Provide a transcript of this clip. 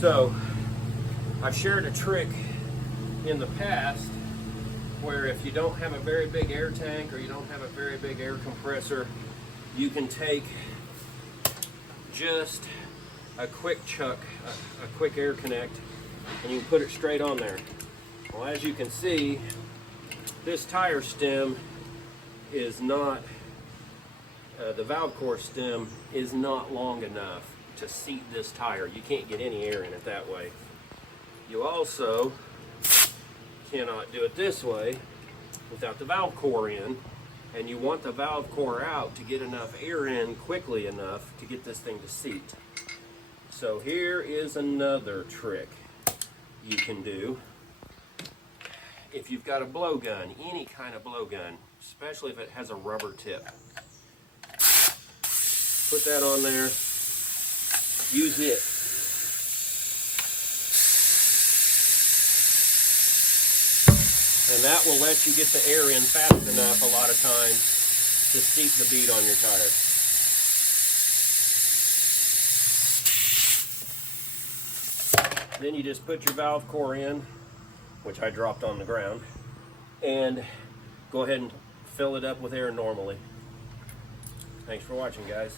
So I've shared a trick in the past where if you don't have a very big air tank or you don't have a very big air compressor, you can take just a quick chuck, a quick air connect, and you can put it straight on there. Well, as you can see, this tire stem is not, the valve core stem is not long enough to seat this tire. You can't get any air in it that way. You also cannot do it this way without the valve core in, and you want the valve core out to get enough air in quickly enough to get this thing to seat. So here is another trick you can do. If you've got a blowgun, any kind of blowgun, especially if it has a rubber tip, put that on there, use it. And that will let you get the air in fast enough a lot of times to seat the bead on your tire. Then you just put your valve core in, which I dropped on the ground, and go ahead and fill it up with air normally. Thanks for watching, guys.